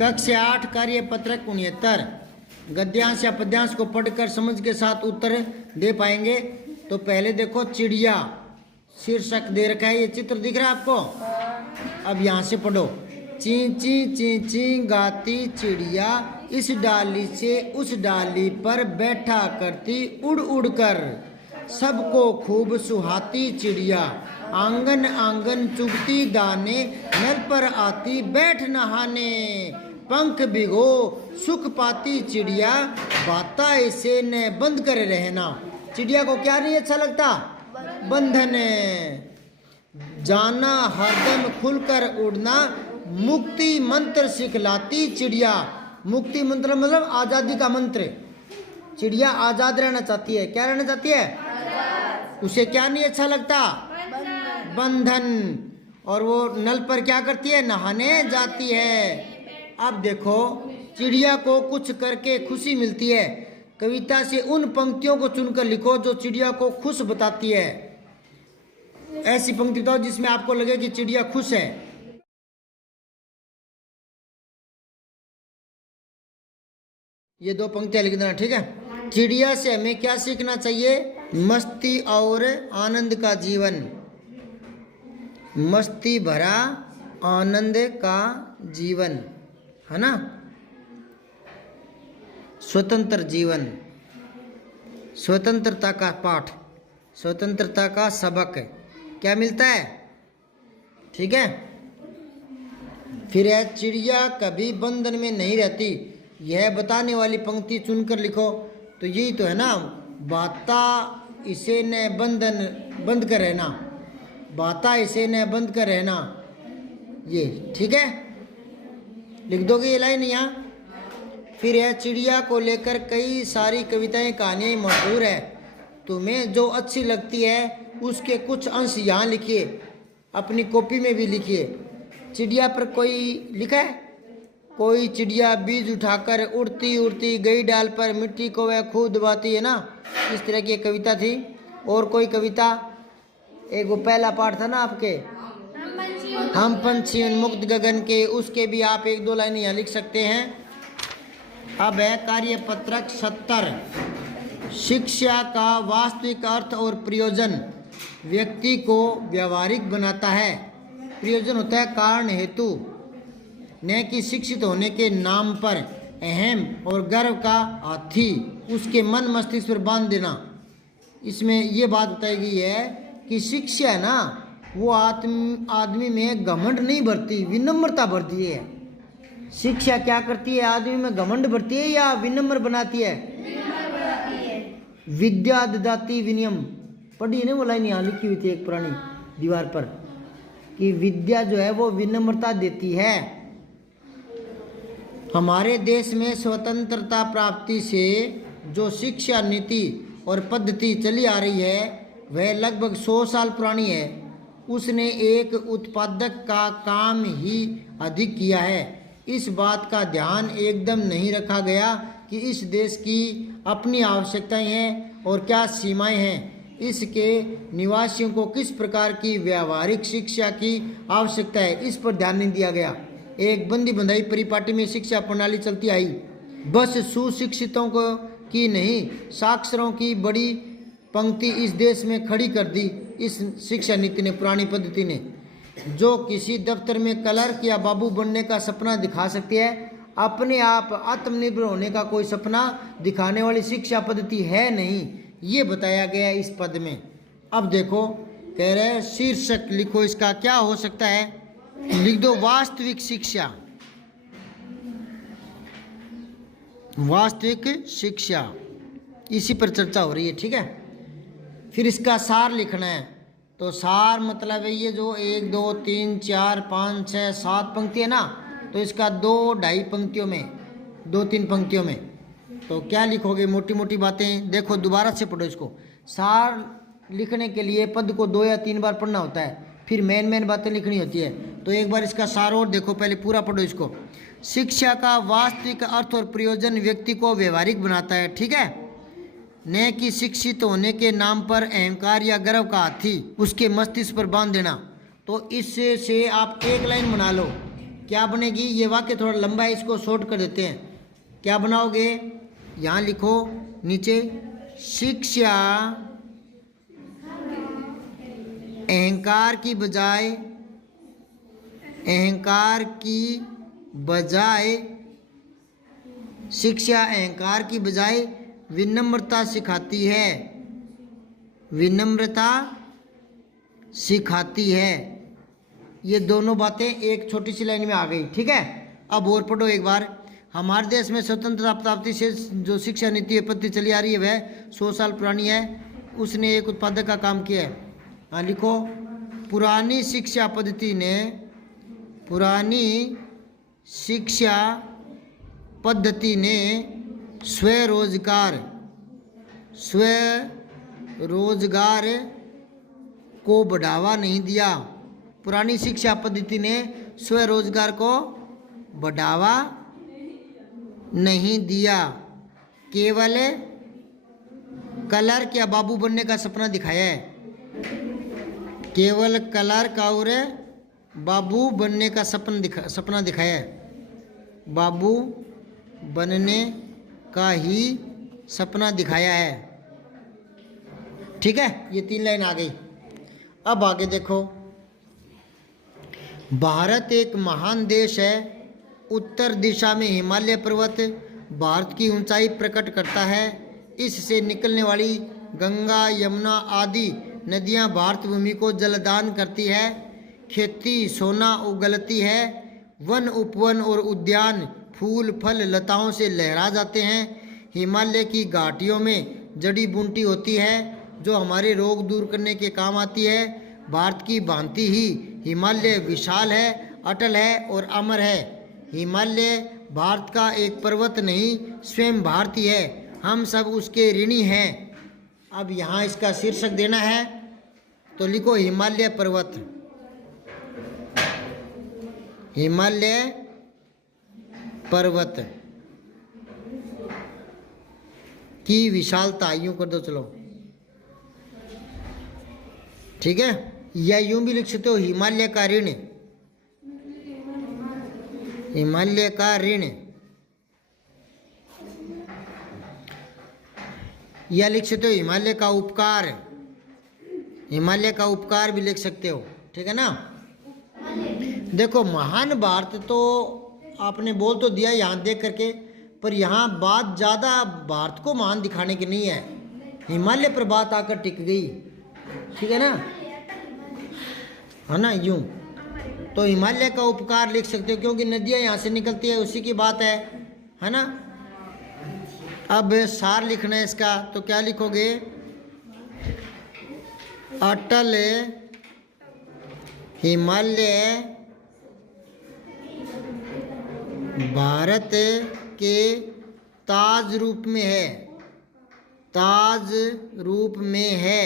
कक्षा 8 कार्य पत्रक 69 गद्यांश या पद्यांश को पढ़कर समझ के साथ उत्तर दे पाएंगे। तो पहले देखो चिड़िया शीर्षक दे रखा है, ये चित्र दिख रहा है आपको। अब यहाँ से पढ़ो। ची ची ची ची गाती चिड़िया इस डाली से उस डाली पर बैठा करती उड़ उड़ कर, सबको खूब सुहाती चिड़िया आंगन आंगन चुगती दाने, नल पर आती बैठ नहाने, पंख भिगो सुख पाती चिड़िया बाता ऐसे न बंद कर रहना। चिड़िया को क्या नहीं अच्छा लगता? बंधन। जाना हरदम खुलकर उड़ना, मुक्ति मंत्र सिखलाती चिड़िया। मुक्ति मंत्र मतलब आजादी का मंत्र। चिड़िया आजाद रहना चाहती है। क्या रहना चाहती है? उसे क्या नहीं अच्छा लगता? बंधन। और वो नल पर क्या करती है? नहाने जाती है। अब देखो चिड़िया को कुछ करके खुशी मिलती है। कविता से उन पंक्तियों को चुनकर लिखो जो चिड़िया को खुश बताती है। ऐसी पंक्ति बताओ जिसमें आपको लगे कि चिड़िया खुश है। ये 2 पंक्तियां लिख देना, ठीक है। चिड़िया से हमें क्या सीखना चाहिए? मस्ती और आनंद का जीवन। मस्ती भरा आनंद का जीवन, है ना। स्वतंत्र जीवन, स्वतंत्रता का पाठ, स्वतंत्रता का सबक क्या मिलता है? ठीक है। फिर है चिड़िया कभी बंधन में नहीं रहती, यह बताने वाली पंक्ति चुनकर लिखो। तो यही तो है ना, बाता इसे न बंधन बंद कर रहना, बाता इसे न बंद कर रहना, ये ठीक है। लिख दोगे ये लाइन यहाँ। फिर है चिड़िया को लेकर कई सारी कविताएं कहानियाँ मशहूर है। तुम्हें जो अच्छी लगती है उसके कुछ अंश यहाँ लिखिए, अपनी कॉपी में भी लिखिए। चिड़िया पर कोई लिखा है? कोई चिड़िया बीज उठाकर उड़ती उड़ती गई डाल पर, मिट्टी को वह खूब दबाती, है ना। इस तरह की एक कविता थी। और कोई कविता, एक वो पहला पाठ था ना आपके, हम पंछी उन्मुक्त गगन के, उसके भी आप 1-2 लाइन यहाँ लिख सकते हैं। अब है कार्य पत्रक 70 शिक्षा का वास्तविक अर्थ और प्रयोजन व्यक्ति को व्यवहारिक बनाता है। प्रयोजन होता है कारण हेतु, न कि शिक्षित होने के नाम पर अहम और गर्व का हाथी उसके मन मस्तिष्क पर बांध देना। इसमें ये बात बताई गई है कि शिक्षा है ना, वो आदमी में घमंड नहीं भरती, विनम्रता भरती है। शिक्षा क्या करती है? आदमी में घमंड भरती है या विनम्र बनाती है? विद्या ददाति विनयम, पढ़ी है ना वो लाइन यहाँ लिखी हुई थी एक पुरानी दीवार पर, कि विद्या जो है वो विनम्रता देती है। हमारे देश में स्वतंत्रता प्राप्ति से जो शिक्षा नीति और पद्धति चली आ रही है वह लगभग 100 साल पुरानी है। उसने एक उत्पादक का काम ही अधिक किया है। इस बात का ध्यान एकदम नहीं रखा गया कि इस देश की अपनी आवश्यकताएं हैं और क्या सीमाएं हैं। इसके निवासियों को किस प्रकार की व्यावहारिक शिक्षा की आवश्यकता है, इस पर ध्यान नहीं दिया गया। एक बंदी बंधाई परिपाटी में शिक्षा प्रणाली चलती आई, बस सुशिक्षितों को की नहीं, साक्षरों की बड़ी पंक्ति इस देश में खड़ी कर दी इस शिक्षा नीति ने, पुरानी पद्धति ने। जो किसी दफ्तर में क्लर्क या बाबू बनने का सपना दिखा सकती है, अपने आप आत्मनिर्भर होने का कोई सपना दिखाने वाली शिक्षा पद्धति है नहीं, ये बताया गया इस पद में। अब देखो कह रहे शीर्षक लिखो, इसका क्या हो सकता है? लिख दो वास्तविक शिक्षा। वास्तविक शिक्षा, इसी पर चर्चा हो रही है, ठीक है। फिर इसका सार लिखना है। तो सार मतलब है ये जो 1 2 3 4 5 6 7 पंक्ति है ना, तो इसका 2-2.5 पंक्तियों में, 2-3 पंक्तियों में। तो क्या लिखोगे? मोटी मोटी बातें देखो, दोबारा से पढ़ो इसको। सार लिखने के लिए पद को 2 या 3 बार पढ़ना होता है, फिर मेन बातें लिखनी होती है। तो एक बार इसका सार और देखो, पहले पूरा पढ़ो इसको। शिक्षा का वास्तविक अर्थ और प्रयोजन व्यक्ति को व्यवहारिक बनाता है, ठीक है, न कि शिक्षित होने के नाम पर अहंकार या गर्व का हाथी उसके मस्तिष्क पर बांध देना। तो इससे आप एक लाइन बना लो क्या बनेगी? ये वाक्य थोड़ा लंबा है, इसको शॉर्ट कर देते हैं। क्या बनाओगे? यहाँ लिखो नीचे, शिक्षा अहंकार की बजाय शिक्षा अहंकार की बजाय विनम्रता सिखाती है। विनम्रता सिखाती है। ये दोनों बातें एक छोटी सी लाइन में आ गई। ठीक है, अब और पढ़ो एक बार। हमारे देश में स्वतंत्रता प्राप्ति से जो शिक्षा नीति पद्धति चली आ रही है वह 100 साल पुरानी है। उसने एक उत्पादक का काम किया है। हाँ लिखो, पुरानी शिक्षा पद्धति ने स्वरोजगार को बढ़ावा नहीं दिया। पुरानी शिक्षा पद्धति ने स्वरोजगार को बढ़ावा नहीं दिया, केवल क्लर्क या बाबू बनने का सपना दिखाया है। केवल क्लर्क और बाबू बनने का सपना दिखाया है। बाबू बनने का ही सपना दिखाया है। ठीक है, ये 3 लाइन आ गई। अब आगे देखो, भारत एक महान देश है। उत्तर दिशा में हिमालय पर्वत भारत की ऊंचाई प्रकट करता है। इससे निकलने वाली गंगा, यमुना आदि नदियां भारत भूमि को जलदान करती है। खेती सोना उगलती है। वन, उपवन और उद्यान फूल फल लताओं से लहरा जाते हैं। हिमालय की घाटियों में जड़ी बूटी होती है जो हमारे रोग दूर करने के काम आती है। भारत की भांति ही हिमालय विशाल है, अटल है और अमर है। हिमालय भारत का एक पर्वत नहीं, स्वयं भारतीय है। हम सब उसके ऋणी हैं। अब यहाँ इसका शीर्षक देना है, तो लिखो हिमालय पर्वत। हिमालय पर्वत की विशालता, यूं कर दो चलो। ठीक है, या यूं भी लिख सकते हो, हिमालय का ऋण। हिमालय का ऋण, या लिख सकते हो हिमालय का उपकार। हिमालय का उपकार भी लिख सकते हो। ठीक है ना। देखो, महान भारत तो आपने बोल तो दिया यहाँ देख करके, पर यहाँ बात ज़्यादा भारत को महान दिखाने की नहीं है, हिमालय पर बात आकर टिक गई। ठीक है ना, यूं तो हिमालय का उपकार लिख सकते हो, क्योंकि नदियाँ यहाँ से निकलती है, उसी की बात है ना। अब सार लिखना है इसका, तो क्या लिखोगे? अटल हिमालय भारत के ताज रूप में है। ताज रूप में है।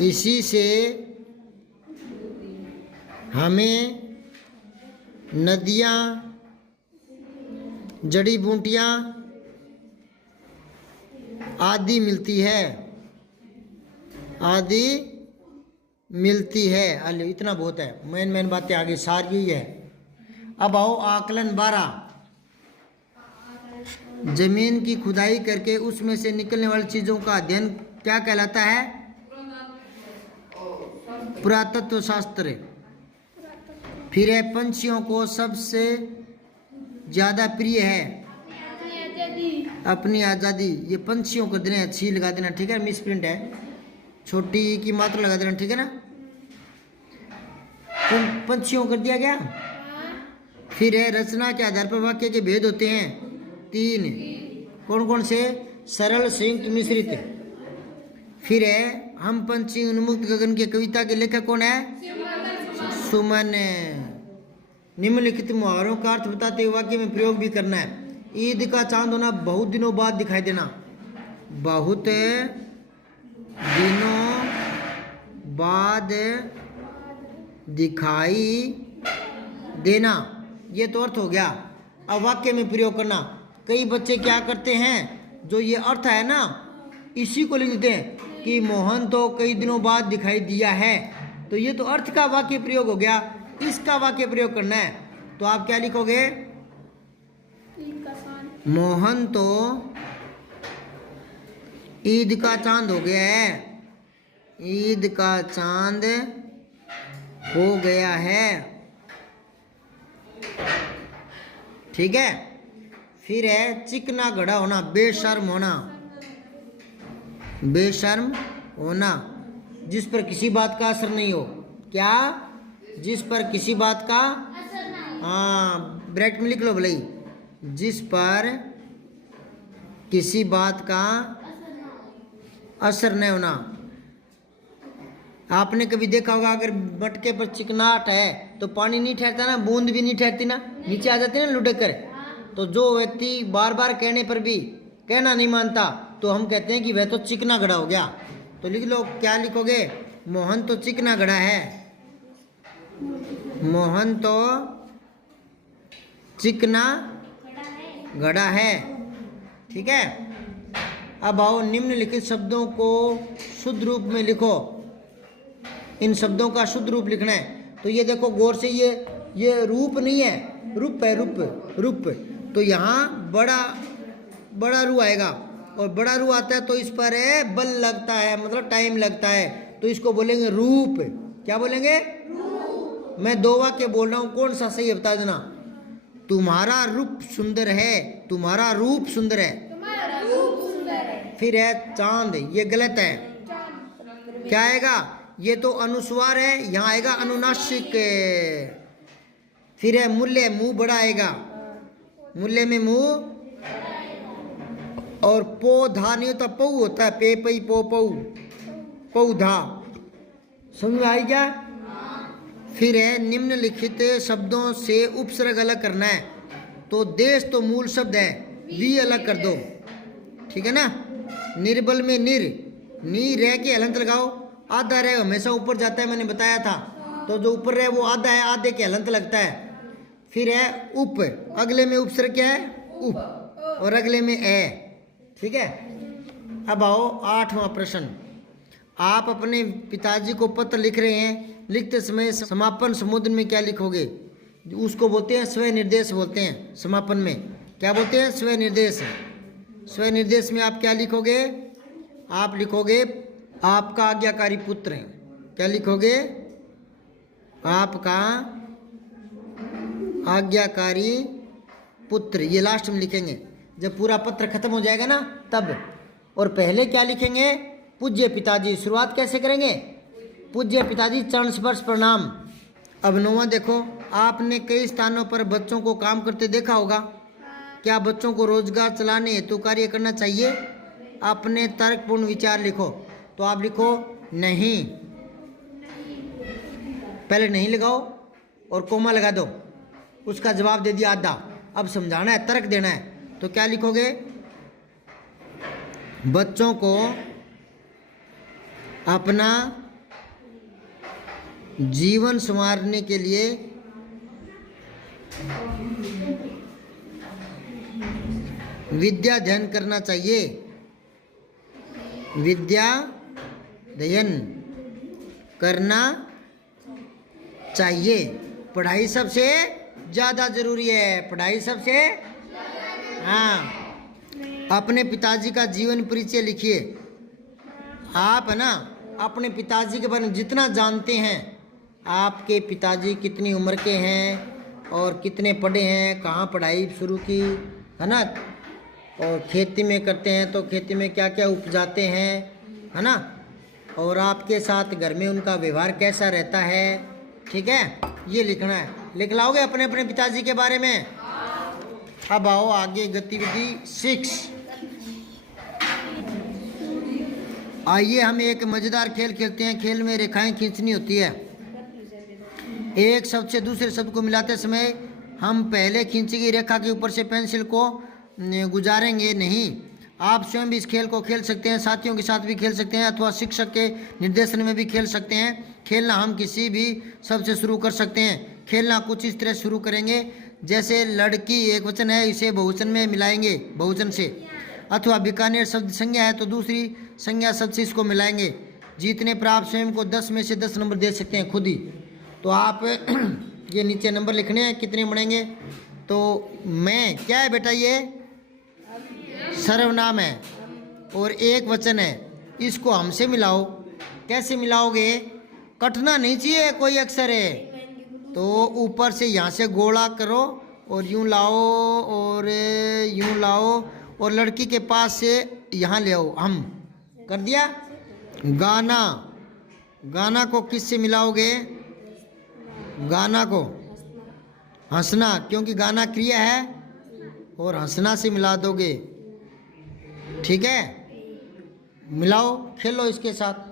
इसी से हमें नदियाँ, जड़ी बूटियाँ आदि मिलती है। अरे इतना बहुत है, मेन बातें आगे सारी यही है। अब आओ आकलन 12। जमीन की खुदाई करके उसमें से निकलने वाली चीजों का अध्ययन क्या कहलाता है? पुरातत्व शास्त्र। फिर है, पंछियों को सबसे ज्यादा प्रिय है अपनी आज़ादी। ये पंछियों को देना, अच्छी लगा देना। ठीक है, मिस प्रिंट है, छोटी की मात्रा लगा देना। ठीक है ना, पंछियों कर दिया गया। फिर है, रचना के आधार पर वाक्य के भेद होते हैं 3। कौन कौन से? सरल, संयुक्त, मिश्रित। फिर है, हम पंछी उन्मुक्त गगन के कविता के लेखक कौन है? सुमन। निम्नलिखित मुहावरों का अर्थ बताते हुए वाक्य में प्रयोग भी करना है। ईद का चांद होना, बहुत दिनों बाद दिखाई देना। बहुत दिनों बाद दिखाई देना, ये तो अर्थ हो गया। अब वाक्य में प्रयोग करना। कई बच्चे क्या करते हैं, जो ये अर्थ है ना, इसी को लिख देते हैं कि मोहन तो कई दिनों बाद दिखाई दिया है। तो ये तो अर्थ का वाक्य प्रयोग हो गया। इसका वाक्य प्रयोग करना है। तो आप क्या लिखोगे? मोहन तो ईद का चांद हो गया है। ईद का चांद हो गया है। ठीक है। फिर है चिकना घड़ा होना, बेशर्म होना। बेशर्म होना, जिस पर किसी बात का असर नहीं हो। क्या? जिस पर किसी बात का, हाँ ब्रैकेट में लिख लो भले, जिस पर किसी बात का असर नहीं होना। आपने कभी देखा होगा अगर मटके पर चिकनाहट है तो पानी नहीं ठहरता ना, बूंद भी नहीं ठहरती ना, नीचे आ जाती ना लुढ़क कर। तो जो व्यक्ति बार बार कहने पर भी कहना नहीं मानता तो हम कहते हैं कि वह तो चिकना घड़ा हो गया। तो लिख लो, क्या लिखोगे? मोहन तो चिकना घड़ा है। मोहन तो चिकना घड़ा है। ठीक है। अब आओ निम्नलिखित शब्दों को शुद्ध रूप में लिखो। इन शब्दों का शुद्ध रूप लिखना है। तो ये देखो गौर से, ये रूप नहीं है, रूप है, रूप। तो यहाँ बड़ा रू आएगा और बड़ा रू आता है तो इस पर है बल लगता है, मतलब टाइम लगता है, तो इसको बोलेंगे रूप। क्या बोलेंगे? रूप। मैं दो वाक्य बोल रहा हूँ, कौन सा सही है बता देना। तुम्हारा रूप सुंदर है, तुम्हारा रूप सुंदर है। फिर है चांद, ये गलत है। क्या आएगा? ये तो अनुस्वार है, यहाँ आएगा अनुनासिक। फिर है मूल्य, मुंह बड़ा आएगा, मूल्य में मुंह। और पौधा नहीं होता, पौ होता है, पे पई पो पौ, पौधा। समझ में आई क्या? फिर है निम्नलिखित शब्दों से उपसर्ग अलग करना है। तो देश तो मूल शब्द है, वी अलग कर दो। ठीक है ना। निर्बल में निर, नी रह के हलंत लगाओ। आधा रह हमेशा ऊपर जाता है, मैंने बताया था। तो जो ऊपर रहे वो आधा है, आधे के हलंत लगता है। फिर है उप, अगले में उपसर्ग क्या है? उप, और अगले में ए। ठीक है। अब आओ 8वां प्रश्न। आप अपने पिताजी को पत्र लिख रहे हैं, लिखते समय समापन समुद्र में क्या लिखोगे? उसको बोलते हैं स्व निर्देश बोलते हैं। समापन में क्या बोलते हैं? स्व निर्देश। स्व निर्देश में आप क्या लिखोगे? आप लिखोगे आपका आज्ञाकारी पुत्र है। क्या लिखोगे? आपका आज्ञाकारी पुत्र, ये लास्ट में लिखेंगे जब पूरा पत्र खत्म हो जाएगा ना तब। और पहले क्या लिखेंगे? पूज्य पिताजी। शुरुआत कैसे करेंगे? पूज्य पिताजी चरण स्पर्श प्रणाम। अब 9वां देखो, आपने कई स्थानों पर बच्चों को काम करते देखा होगा। क्या बच्चों को रोजगार चलाने हेतु कार्य करना चाहिए? अपने तर्कपूर्ण विचार लिखो। तो आप लिखो नहीं, पहले नहीं लगाओ और कोमा लगा दो, उसका जवाब दे दिया आधा। अब समझाना है, तर्क देना है। तो क्या लिखोगे? बच्चों को अपना जीवन संवारने के लिए विद्या अध्ययन करना चाहिए। विद्या अध्ययन करना चाहिए। पढ़ाई सबसे ज़्यादा जरूरी है, पढ़ाई सबसे। हाँ। अपने पिताजी का जीवन परिचय लिखिए। आप है ना अपने पिताजी के बारे में जितना जानते हैं, आपके पिताजी कितनी उम्र के हैं और कितने पढ़े हैं, कहाँ पढ़ाई शुरू की, है ना, और खेती में करते हैं तो खेती में क्या क्या उपजाते हैं, है ना, और आपके साथ घर में उनका व्यवहार कैसा रहता है। ठीक है, ये लिखना है। लिख लाओगे अपने अपने पिताजी के बारे में? अब आओ आगे गतिविधि 6। आइए हम एक मजेदार खेल खेलते हैं। खेल में रेखाएं खींचनी होती है। एक शब्द से दूसरे शब्द को मिलाते समय हम पहले खींची गई रेखा के ऊपर से पेंसिल को गुजारेंगे नहीं। आप स्वयं भी इस खेल को खेल सकते हैं, साथियों के साथ भी खेल सकते हैं, अथवा शिक्षक के निर्देशन में भी खेल सकते हैं। खेलना हम किसी भी शब्द से शुरू कर सकते हैं। खेलना कुछ इस तरह शुरू करेंगे जैसे लड़की एक वचन है, इसे बहुवचन में मिलाएंगे बहुवचन से, अथवा बीकानेर शब्द संज्ञा है तो दूसरी संज्ञा शब्द से इसको मिलाएंगे। जीतने पर आप स्वयं को 10 में से 10 नंबर दे सकते हैं खुद ही। तो आप ये नीचे नंबर लिखने हैं, कितने बनेंगे। तो मैं क्या है बेटा, ये सर्वनाम है और एक वचन है, इसको हमसे मिलाओ। कैसे मिलाओगे, कटना नहीं चाहिए, कोई अक्षर है तो ऊपर से यहाँ से गोला करो और यूं लाओ और यूं लाओ और लड़की के पास से यहाँ ले आओ। हम कर दिया। गाना, गाना को किससे मिलाओगे, गाना को हंसना, क्योंकि गाना क्रिया है और हंसना से मिला दोगे। ठीक है, मिलाओ, खेलो इसके साथ।